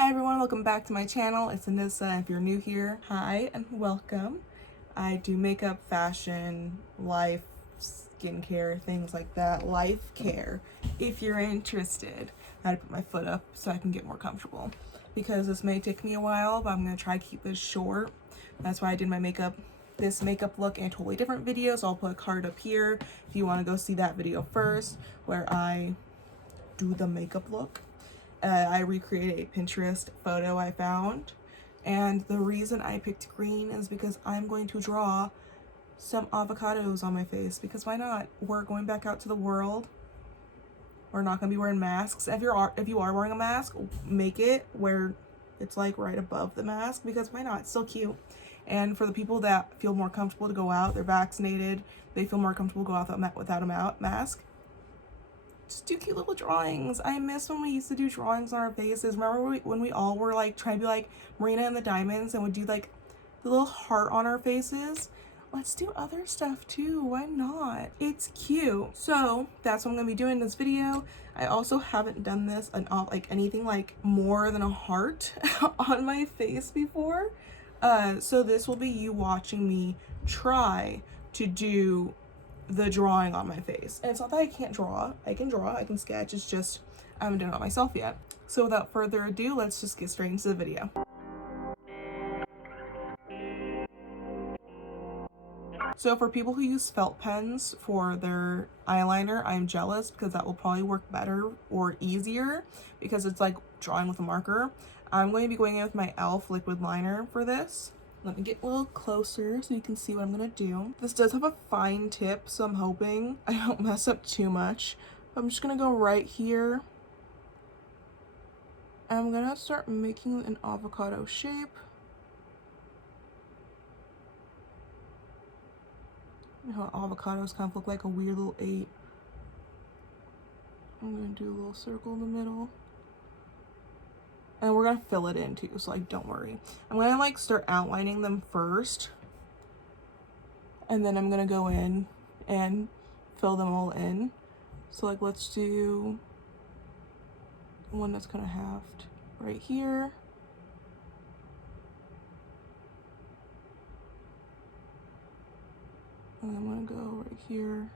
Hi everyone, welcome back to my channel. It's Anissa. If you're new here, hi and welcome. I do makeup, fashion, life, skincare, things like that. Life care, if you're interested. I had to put my foot up so I can get more comfortable because this may take me a while, but I'm going to try to keep this short. That's why I did my makeup, this makeup look in a totally different video, so I'll put a card up here if you want to go see that video first where I do the makeup look. I recreated a Pinterest photo I found, and the reason I picked green is because I'm going to draw some avocados on my face, because why not? We're going back out to the world. We're not going to be wearing masks. If you are wearing a mask, make it where it's like right above the mask, because why not? It's still cute. And for the people that feel more comfortable to go out, they're vaccinated, they feel more comfortable to go out without a mask, just do cute little drawings. I miss when we used to do drawings on our faces. Remember when we all were like trying to be like Marina and the Diamonds and would do like the little heart on our faces? Let's do other stuff too. Why not? It's cute. So that's what I'm gonna be doing in this video. I also haven't done this and like anything like more than a heart on my face before. So this will be you watching me try to do the drawing on my face. And it's not that I can't draw. I can sketch. It's just I haven't done it on myself yet. So without further ado, let's just get straight into the video. So for people who use felt pens for their eyeliner, I'm jealous because that will probably work better or easier because it's like drawing with a marker. I'm going to be going in with my e.l.f. liquid liner for this. Let me get a little closer so you can see what I'm gonna do. This does have a fine tip, so I'm hoping I don't mess up too much. I'm just gonna go right here. And I'm gonna start making an avocado shape. You know how avocados kind of look like a weird little 8. I'm gonna do a little circle in the middle. And we're gonna fill it in too, so like don't worry. I'm gonna like start outlining them first, and then I'm gonna go in and fill them all in. So like let's do one that's kind of halved right here. And I'm gonna go right here.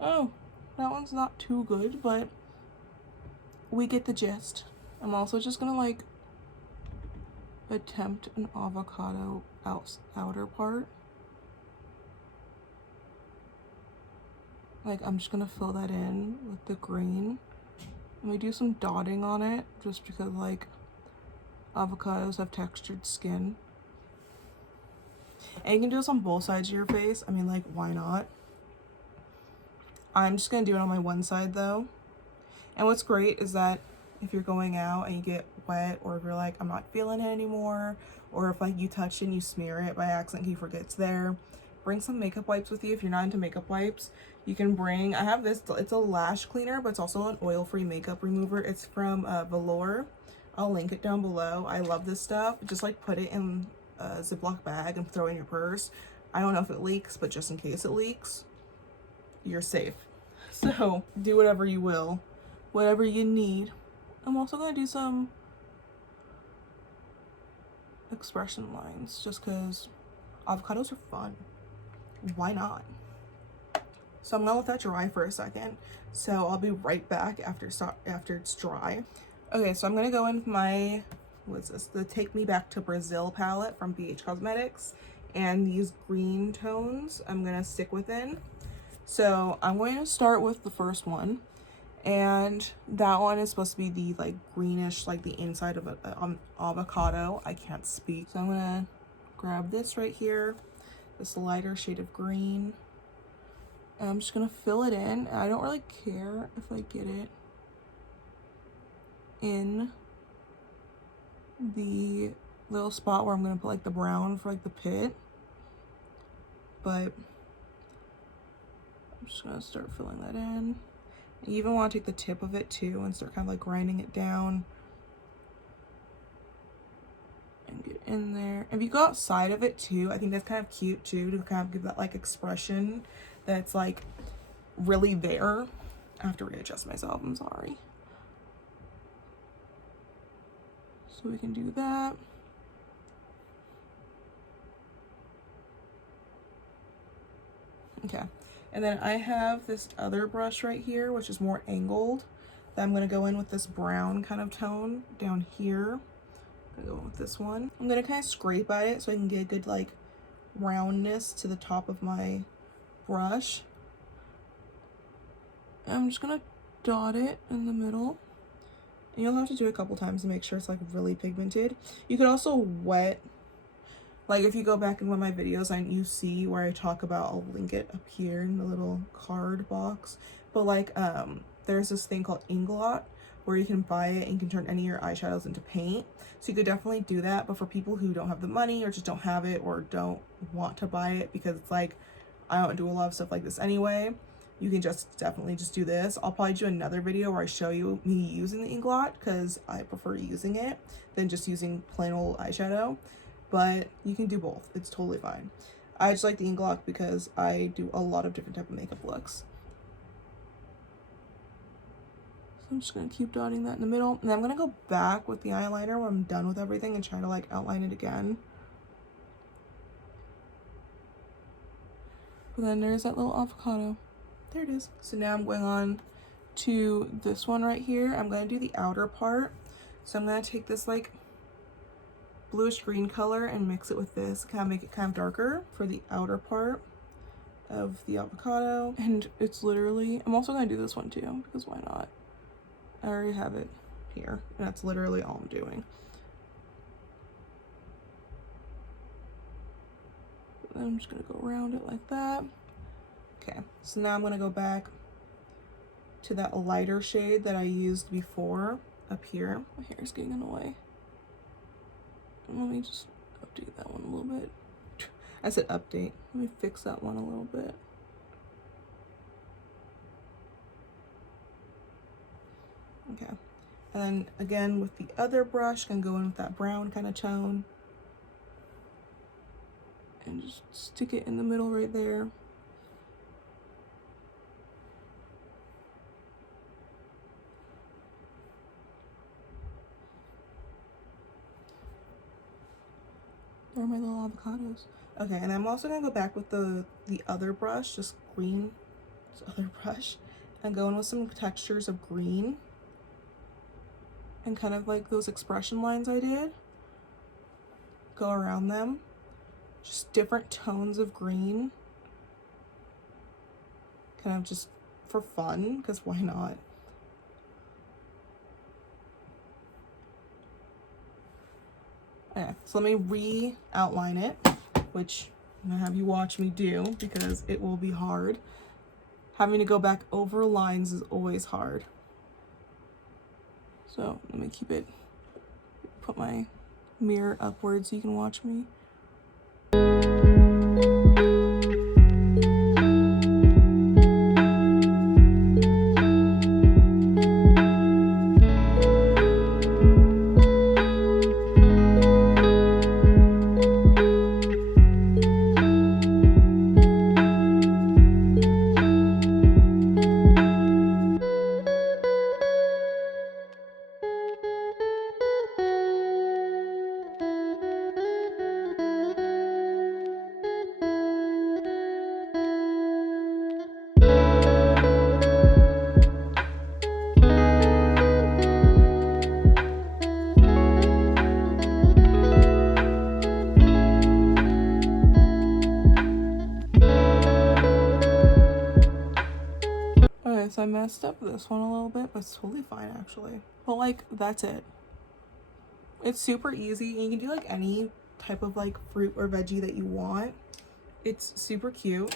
Oh, that one's not too good, but we get the gist. I'm also just gonna like attempt an avocado outer part. Like I'm just gonna fill that in with the green. And we do some dotting on it just because like avocados have textured skin. And you can do this on both sides of your face. I mean, like, why not? I'm just gonna do it on my one side though. And what's great is that if you're going out and you get wet, or if you're like, I'm not feeling it anymore, or if like you touch it and you smear it by accident and you forget it's there, bring some makeup wipes with you. If you're not into makeup wipes, you can bring, I have this, it's a lash cleaner, but it's also an oil-free makeup remover. It's from Velour. I'll link it down below. I love this stuff. Just like put it in a Ziploc bag and throw it in your purse. I don't know if it leaks, but just in case it leaks, you're safe. So do whatever you will. Whatever you need. I'm also gonna do some expression lines just because avocados are fun. Why not? So I'm gonna let that dry for a second. So I'll be right back after it's dry. Okay, so I'm gonna go in with my, what's this? The Take Me Back to Brazil palette from BH Cosmetics, and these green tones I'm gonna stick within. So I'm going to start with the first one. And that one is supposed to be the like greenish, like the inside of an avocado. I can't speak. So I'm gonna grab this right here, this lighter shade of green. And I'm just gonna fill it in. And I don't really care if I get it in the little spot where I'm gonna put like the brown for like the pit. But I'm just gonna start filling that in. You even want to take the tip of it too and start kind of like grinding it down and get in there. If you go outside of it too, I think that's kind of cute too, to kind of give that like expression that's like really there. I have to readjust myself, I'm sorry. So we can do that. Okay, and then I have this other brush right here, which is more angled, that I'm gonna go in with this brown kind of tone down here. I'm gonna go in with this one. I'm gonna kind of scrape at it so I can get a good like roundness to the top of my brush. And I'm just gonna dot it in the middle. And you'll have to do it a couple times to make sure it's like really pigmented. You could also wet, like if you go back in one of my videos and you see where I talk about, I'll link it up here in the little card box. But like there's this thing called Inglot where you can buy it and you can turn any of your eyeshadows into paint. So you could definitely do that. But for people who don't have the money or just don't have it or don't want to buy it, because it's like, I don't do a lot of stuff like this anyway, you can just definitely just do this. I'll probably do another video where I show you me using the Inglot because I prefer using it than just using plain old eyeshadow. But you can do both. It's totally fine. I just like the Inglot because I do a lot of different type of makeup looks. So I'm just gonna keep dotting that in the middle, and then I'm gonna go back with the eyeliner when I'm done with everything and try to like outline it again. But then there's that little avocado. There it is. So now I'm going on to this one right here. I'm gonna do the outer part. So I'm gonna take this like bluish green color and mix it with this, kind of make it kind of darker for the outer part of the avocado. And it's literally, I'm also gonna do this one too, because why not? I already have it here, and that's literally all I'm doing. Then I'm just gonna go around it like that. Okay, so now I'm gonna go back to that lighter shade that I used before up here. My hair is getting in the way. Let me just update that one a little bit. I said update. Let me fix that one a little bit. Okay, and then again with the other brush, I'm gonna go in with that brown kind of tone and just stick it in the middle right there. There are my little avocados. Okay, and I'm also gonna go back with the other brush, just green, this other brush, and go in with some textures of green and kind of like those expression lines I did. Go around them, just different tones of green, kind of just for fun, because why not? Okay, so let me re-outline it, which I'm gonna have you watch me do because it will be hard. Having to go back over lines is always hard. So let me keep it, put my mirror upwards so you can watch me. Okay, so I messed up this one a little bit, but it's totally fine actually. But like, that's it. It's super easy, and you can do like any type of like fruit or veggie that you want. It's super cute.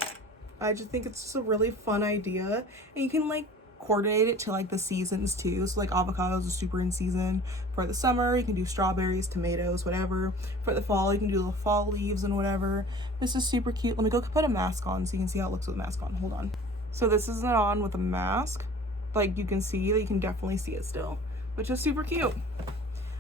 I just think it's just a really fun idea, and you can like coordinate it to like the seasons too. So like avocados are super in season for the summer. You can do strawberries, tomatoes, whatever. For the fall, you can do little fall leaves and whatever. This is super cute. Let me go put a mask on so you can see how it looks with a mask on. Hold on. So this isn't on with a mask. Like you can see, you can definitely see it still, which is super cute.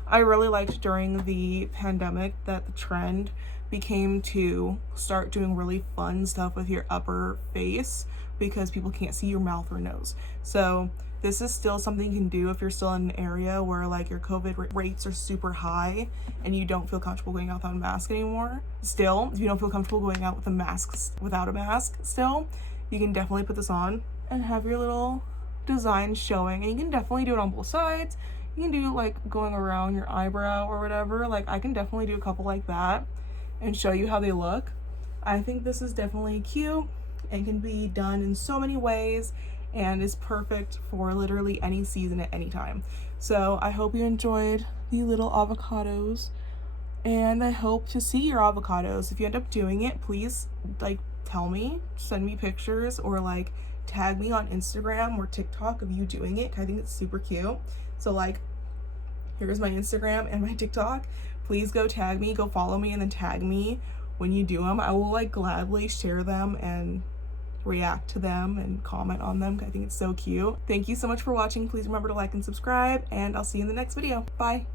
I really liked during the pandemic that the trend became to start doing really fun stuff with your upper face because people can't see your mouth or nose. So this is still something you can do if you're still in an area where like your COVID rates are super high and you don't feel comfortable going out without a mask anymore. Still, if you don't feel comfortable going out with without a mask still, you can definitely put this on and have your little design showing. And you can definitely do it on both sides. You can do it like going around your eyebrow or whatever. Like I can definitely do a couple like that and show you how they look. I think this is definitely cute and can be done in so many ways and is perfect for literally any season at any time. So I hope you enjoyed the little avocados, and I hope to see your avocados. If you end up doing it, please like tell me, send me pictures, or like tag me on Instagram or TikTok of you doing it. I think it's super cute. So like, here's my Instagram and my TikTok. Please go tag me, go follow me, and then tag me when you do them. I will like gladly share them and react to them and comment on them. I think it's so cute. Thank you so much for watching. Please remember to like and subscribe, and I'll see you in the next video. Bye.